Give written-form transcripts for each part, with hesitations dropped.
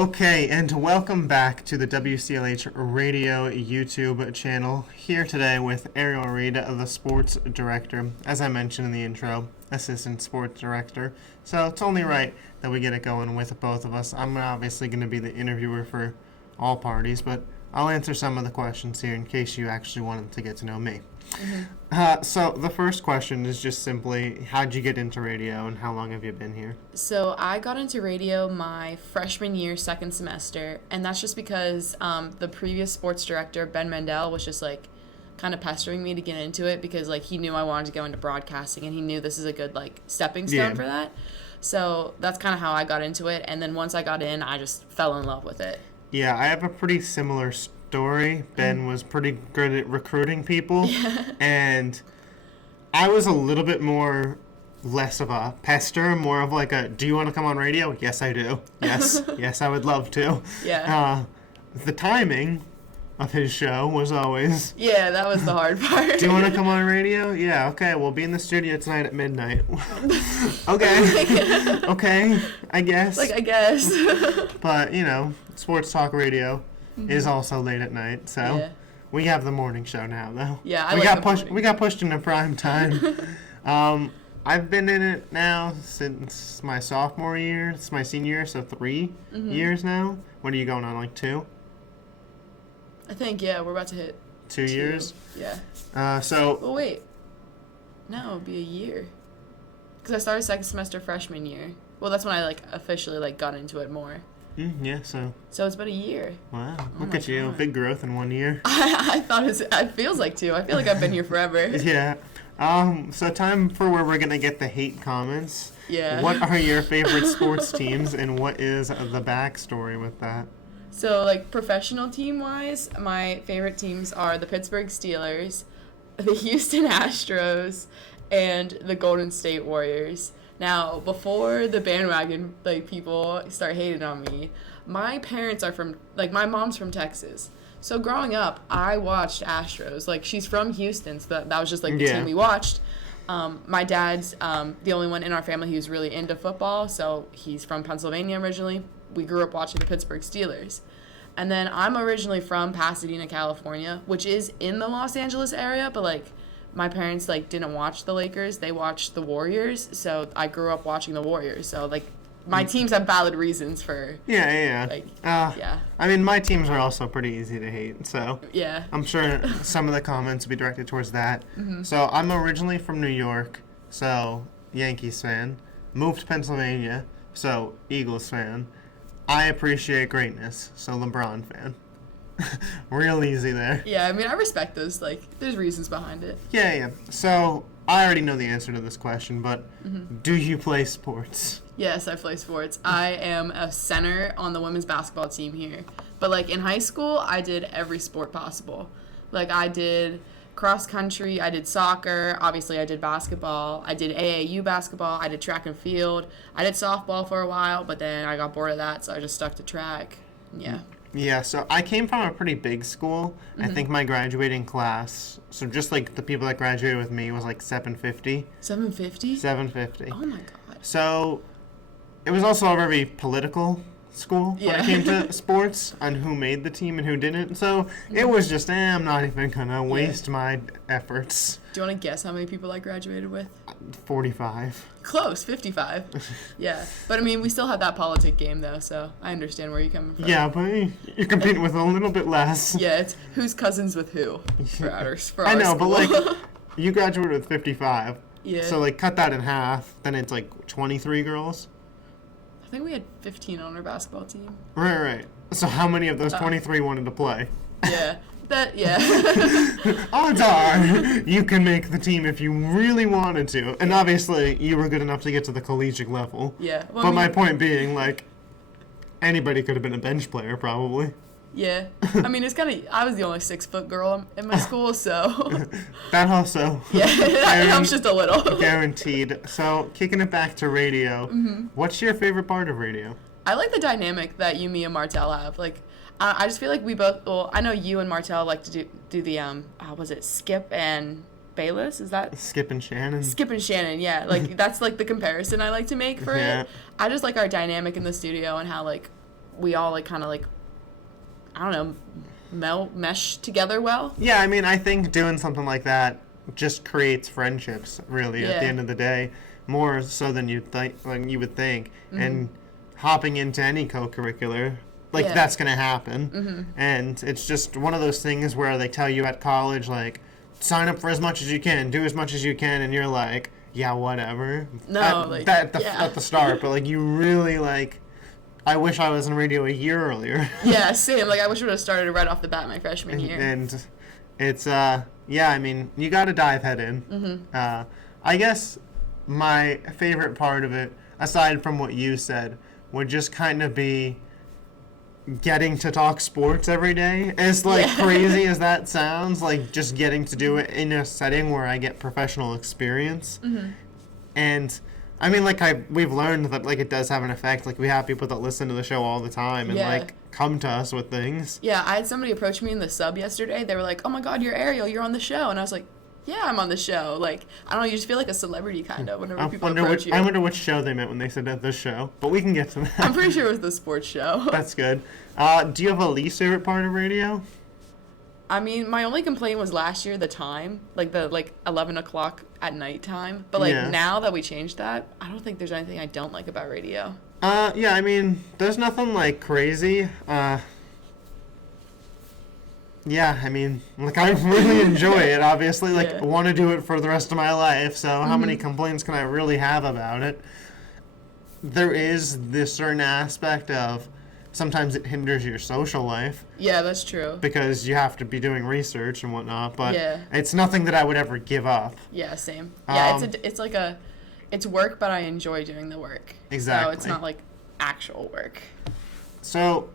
Okay, and welcome back to the WCLH Radio YouTube channel. Here today with Ariel Reed, the Sports Director. As I mentioned in the intro, Assistant Sports Director. So it's only right that we get it going with both of us. I'm obviously going to be the interviewer for all parties, but I'll answer some of the questions here in case you actually wanted to get to know me. So the first question is just simply, how'd you get into radio and how long have you been here? So I got into radio my freshman year, second semester, and that's just because the previous sports director, Ben Mendel, was just like kind of pestering me to get into it because like he knew I wanted to go into broadcasting and he knew this is a good like stepping stone for that. So that's kind of how I got into it, and then once I got in, I just fell in love with it. Yeah, I have a pretty similar story. Ben was pretty good at recruiting people, and I was a little bit less of a pester, more of like a, do you want to come on radio? Yes, I do. Yes, yes, I would love to. Yeah. The timing of his show was always... Yeah, that was the hard part. Do you want to come on radio? Yeah, okay, we'll be in the studio tonight at midnight. Okay. Okay, I guess. Like, I guess. But, you know, sports talk radio is also late at night, so we have the morning show now, though. Yeah, we got pushed into prime time. I've been in it now since my sophomore year. It's my senior year, so 3 years now. What are you going on, like 2? I think, yeah, we're about to hit 2 years? Yeah. Oh, wait. No, it'd be a year. Because I started second semester freshman year. Well, that's when I, like, officially, like, got into it more. Yeah, so it's been a year. Wow, look at you. Big growth in 1 year. I thought it feels like 2. I feel like I've been here forever. Yeah. So time for where we're going to get the hate comments. Yeah. What are your favorite sports teams, and what is the backstory with that? So, like, professional team-wise, my favorite teams are the Pittsburgh Steelers, the Houston Astros, and the Golden State Warriors. Now, before the bandwagon, like, people start hating on me, my parents are from, like, my mom's from Texas. So growing up, I watched Astros. Like, she's from Houston, so that was just, like, the team we watched. My dad's the only one in our family who's really into football, so he's from Pennsylvania originally. We grew up watching the Pittsburgh Steelers. And then I'm originally from Pasadena, California, which is in the Los Angeles area, but, like, my parents, like, didn't watch the Lakers. They watched the Warriors, so I grew up watching the Warriors. So, like, my teams have valid reasons for... Yeah. Like, I mean, my teams are also pretty easy to hate, so... Yeah. I'm sure some of the comments will be directed towards that. So, I'm originally from New York, so Yankees fan. Moved to Pennsylvania, so Eagles fan. I appreciate greatness, so LeBron fan. Real easy there. Yeah, I mean, I respect those. Like, there's reasons behind it. Yeah. So, I already know the answer to this question, but do you play sports? Yes, I play sports. I am a center on the women's basketball team here. But, like, in high school, I did every sport possible. Like, I did cross country, I did soccer, obviously I did basketball, I did AAU basketball, I did track and field, I did softball for a while, but then I got bored of that, so I just stuck to track. Yeah. Yeah, so I came from a pretty big school. I think my graduating class, so just like the people that graduated with me, was like 750. 750? 750. Oh my god. So it was also a very political school when it came to sports on who made the team and who didn't. So it was just, I'm not even going to waste my efforts. Do you want to guess how many people I graduated with? 45. Close, 55. Yeah. But, I mean, we still have that politic game, though, so I understand where you're coming from. Yeah, but you're competing with a little bit less. Yeah, it's who's cousins with who for our I know, school. but, like, you graduated with 55. Yeah. So, like, cut that in half, then it's, like, 23 girls. I think we had 15 on our basketball team. Right. So how many of those 23 wanted to play? Yeah. Odds are you can make the team if you really wanted to. And obviously you were good enough to get to the collegiate level. Yeah. Well, But my point being, like, anybody could have been a bench player probably. Yeah. I mean, it's kind of... I was the only 6-foot girl in my school, so... That also. Yeah, that helps just a little. Guaranteed. So, kicking it back to radio, what's your favorite part of radio? I like the dynamic that you, me, and Martell have. Like, I just feel like we both... Well, I know you and Martell like to do the, was it Skip and Bayless? Is that... Skip and Shannon? Skip and Shannon, yeah. Like, that's, like, the comparison I like to make for it. I just like our dynamic in the studio and how, like, we all like kind of like, I don't know, mesh together well. Yeah, I mean, I think doing something like that just creates friendships, really, at the Yeah. end of the day, more so than you would think. And hopping into any co-curricular, like, Yeah. that's going to happen. And it's just one of those things where they tell you at college, like, sign up for as much as you can, do as much as you can, and you're like, yeah, whatever. No, at the start, but, like, you really, like, I wish I was in radio a year earlier. Yeah, same. Like, I wish I would have started right off the bat my freshman year. And it's, yeah, I mean, you got to dive head in. I guess my favorite part of it, aside from what you said, would just kind of be getting to talk sports every day. As, like, crazy as that sounds, like, just getting to do it in a setting where I get professional experience. And I mean, like, we've learned that, like, it does have an effect. Like, we have people that listen to the show all the time and, like, come to us with things. Yeah, I had somebody approach me in the sub yesterday. They were like, oh my God, you're Ariel, you're on the show. And I was like, yeah, I'm on the show. Like, I don't know, you just feel like a celebrity kind of whenever people approach you. I wonder which show they meant when they said the show, but we can get to that. I'm pretty sure it was the sports show. That's good. Do you have a least favorite part of radio? I mean, my only complaint was last year, the time, like the 11 o'clock at night time. But like now that we changed that, I don't think there's anything I don't like about radio. Yeah, I mean, there's nothing like crazy. Yeah, I mean, like, I really enjoy it, obviously. Like, I want to do it for the rest of my life, so how many complaints can I really have about it? There is this certain aspect of sometimes it hinders your social life. Yeah, that's true. Because you have to be doing research and whatnot, but Yeah. it's nothing that I would ever give up. Yeah, same. Yeah, it's work, but I enjoy doing the work. Exactly. So it's not like actual work. So,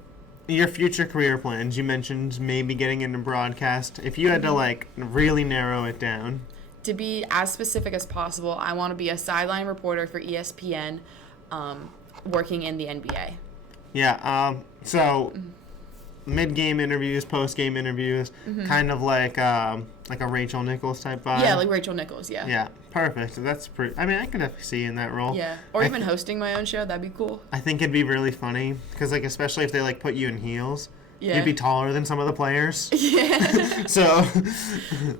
your future career plans, you mentioned maybe getting into broadcast. If you had to, like, really narrow it down. To be as specific as possible, I want to be a sideline reporter for ESPN, working in the NBA. Yeah, so mid-game interviews, post-game interviews, kind of like a Rachel Nichols type vibe. Yeah, like Rachel Nichols, yeah. Yeah, perfect. That's pretty. I mean, I could definitely see you in that role. Yeah, or even hosting my own show, that'd be cool. I think it'd be really funny because, like, especially if they like put you in heels. Yeah. You'd be taller than some of the players. Yeah. So,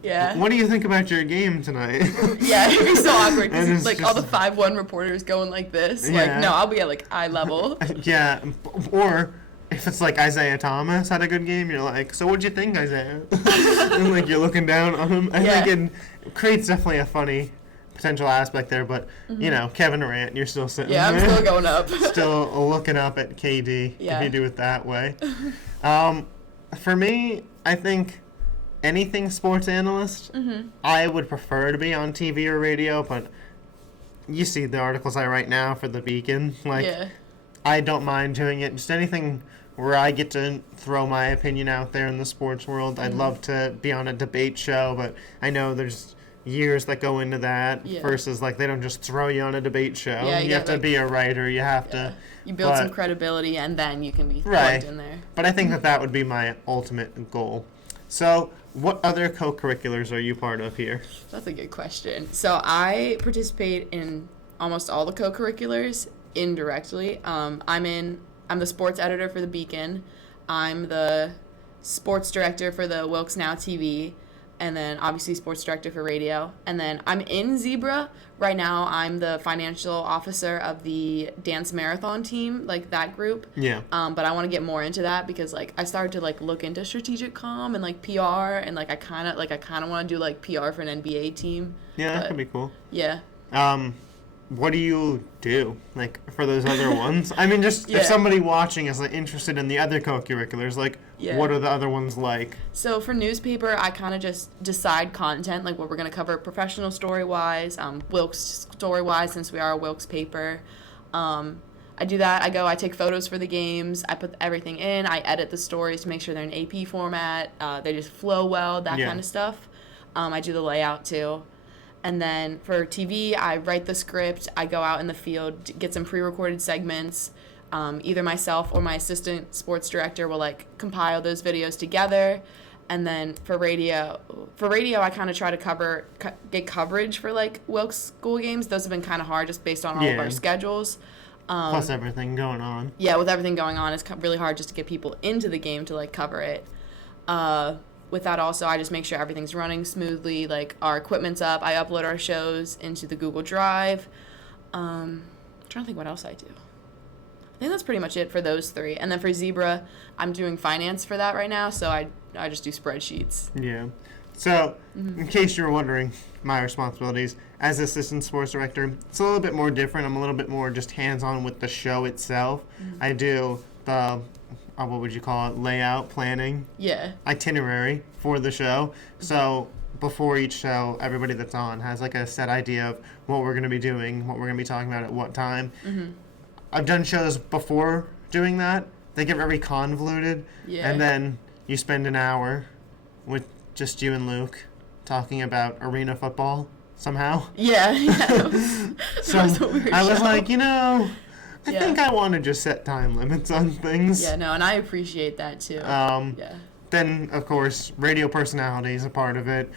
yeah. What do you think about your game tonight? Yeah, it'd be so awkward. And Cause it's like just- all the 5'1" reporters going like this. Yeah. Like, no, I'll be at like eye level. Yeah, or if it's like Isaiah Thomas had a good game, you're like, so what'd you think, Isaiah? And like you're looking down on him. I think it creates definitely a funny potential aspect there, but you know, Kevin Durant, you're still sitting Yeah, I'm there. still going up. Still looking up at KD if you do it that way. For me, I think anything sports analyst, I would prefer to be on TV or radio, but you see the articles I write now for the Beacon. Like, I don't mind doing it. Just anything where I get to throw my opinion out there in the sports world. I'd love to be on a debate show, but I know there's years that go into that versus, like, they don't just throw you on a debate show. Yeah, you have to be a writer. You have to... You build some credibility, and then you can be plugged in there. But I think that would be my ultimate goal. So, what other co-curriculars are you part of here? That's a good question. So I participate in almost all the co-curriculars indirectly. I'm the sports editor for the Beacon. I'm the sports director for the Wilkes Now TV, and then obviously sports director for radio. And then I'm in Zebra. Right now, I'm the financial officer of the dance marathon team, like that group. Yeah. But I want to get more into that because like I started to like look into strategic comm and like PR, and like I kind of want to do like PR for an NBA team. Yeah, that could be cool. Yeah. What do you do, like, for those other ones? I mean, just if somebody watching is, like, interested in the other co-curriculars, like, what are the other ones like? So for newspaper, I kind of just decide content, like what we're going to cover professional story-wise, Wilkes story-wise, since we are a Wilkes paper. I do that. I take photos for the games. I put everything in. I edit the stories to make sure they're in AP format. They just flow well, that kind of stuff. I do the layout, too. And then for TV, I write the script. I go out in the field, get some pre-recorded segments. Either myself or my assistant sports director will like compile those videos together. And then for radio, I kind of try to get coverage for like Wilkes school games. Those have been kind of hard just based on all of our schedules. Plus everything going on. Yeah, with everything going on, it's really hard just to get people into the game to, like, cover it. With that also, I just make sure everything's running smoothly. Like, our equipment's up. I upload our shows into the Google Drive. I'm trying to think what else I do. I think that's pretty much it for those three. And then for Zebra, I'm doing finance for that right now, so I just do spreadsheets. Yeah. So, in case you were wondering, my responsibilities as assistant sports director, it's a little bit more different. I'm a little bit more just hands-on with the show itself. I do the, what would you call it, layout, planning, itinerary for the show. So, before each show, everybody that's on has like a set idea of what we're going to be doing, what we're going to be talking about at what time. I've done shows before doing that. They get very convoluted. And then you spend an hour with just you and Luke talking about arena football somehow. So I was like, I think I want to just set time limits on things. Yeah, no, and I appreciate that too. Then, of course, radio personality is a part of it.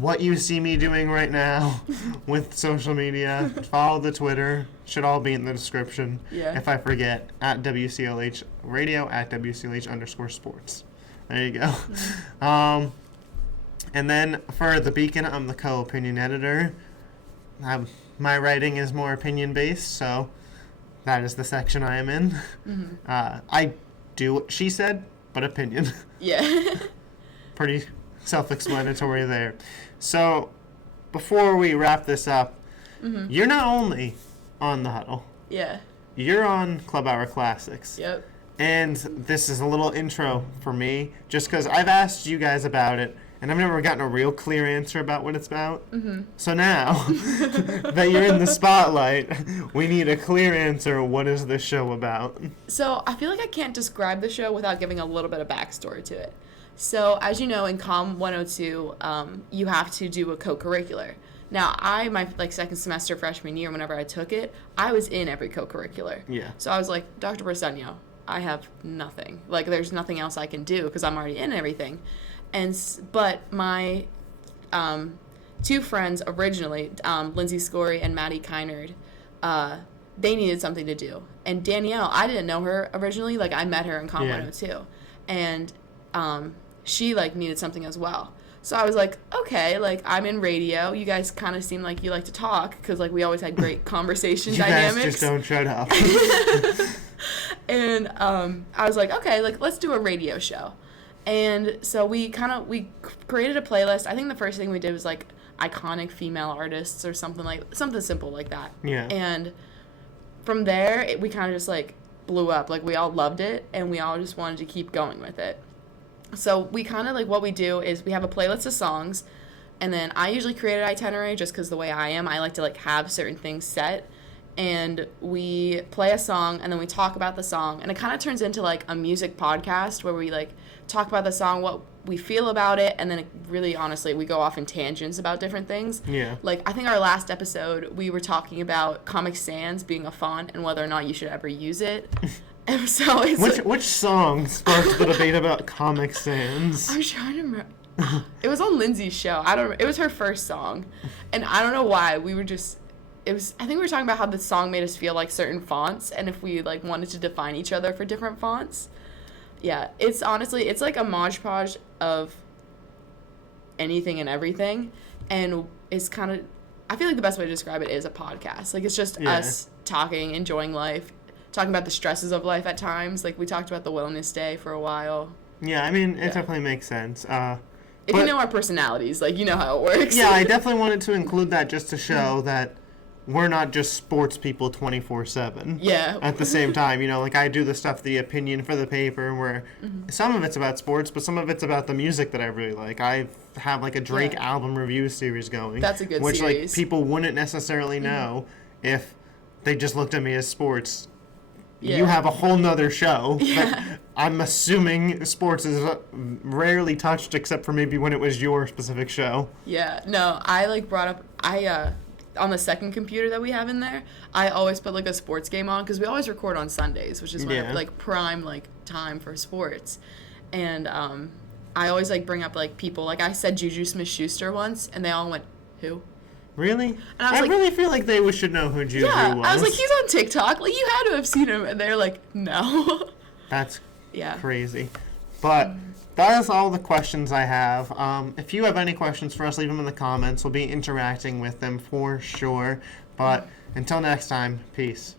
What you see me doing right now with social media, follow the Twitter, should all be in the description. If I forget, at WCLH radio, at WCLH_sports. There you go. And then for The Beacon, I'm the co-opinion editor. My writing is more opinion-based, so that is the section I am in. I do what she said, but opinion. Pretty self-explanatory there. So, before we wrap this up, you're not only on The Huddle. You're on Club Hour Classics. And this is a little intro for me, just because I've asked you guys about it, and I've never gotten a real clear answer about what it's about. So now that you're in the spotlight, we need a clear answer. What is this show about? So I feel like I can't describe the show without giving a little bit of backstory to it. So as you know, in Com 102, you have to do a co-curricular. Now, my second semester freshman year, whenever I took it, I was in every co-curricular. So I was like, Dr. Briseño, I have nothing. Like, there's nothing else I can do because I'm already in everything. But my two friends originally, Lindsay Scory and Maddie Kynard, they needed something to do. And Danielle, I didn't know her originally. Like, I met her in Com 102. And she, needed something as well. So I was like, okay, I'm in radio. You guys kind of seem like you like to talk because, we always had great conversation dynamics. You guys just don't shut up. And I was like, okay, let's do a radio show. And so we created a playlist. I think the first thing we did was iconic female artists or something simple like that. And from there, we kind of just blew up. We all loved it, and we all just wanted to keep going with it. So we kind of what we do is we have a playlist of songs, and then I usually create an itinerary just because the way I am, I like to have certain things set. And we play a song, and then we talk about the song, and it kind of turns into a music podcast where we talk about the song, what we feel about it, and then really honestly we go off in tangents about different things. I think our last episode we were talking about Comic Sans being a font and whether or not you should ever use it. And so it's which song sparked the debate about Comic Sans? I'm trying to remember. It was on Lindsay's show. It was her first song, and I don't know why we were just. I think we were talking about how the song made us feel like certain fonts, and if we wanted to define each other for different fonts. Yeah, it's honestly, it's a modge podge of anything and everything, and it's kind of, I feel like the best way to describe it is a podcast. It's just us talking, enjoying life, talking about the stresses of life at times. We talked about the Wellness Day for a while. Yeah, I mean, it definitely makes sense. If you know our personalities, you know how it works. Yeah, I definitely wanted to include that just to show that we're not just sports people 24/7. At the same time, I do the stuff, the opinion for the paper, where some of it's about sports, but some of it's about the music that I really like. I have a Drake album review series going. That's a good series. Which people wouldn't necessarily know if they just looked at me as sports. You have a whole nother show. But I'm assuming sports is rarely touched except for maybe when it was your specific show. No, I brought up, on the second computer that we have in there, I always put a sports game on because we always record on Sundays, which is when prime time for sports. And I always bring up people. I said Juju Smith-Schuster once, and they all went, who? Really? And I was like, really feel like they should know who Juju yeah. was. I was like, he's on TikTok. Like, you had to have seen him. And they're like, no. That's Yeah. crazy. But that is all the questions I have. If you have any questions for us, leave them in the comments. We'll be interacting with them for sure. But until next time, peace.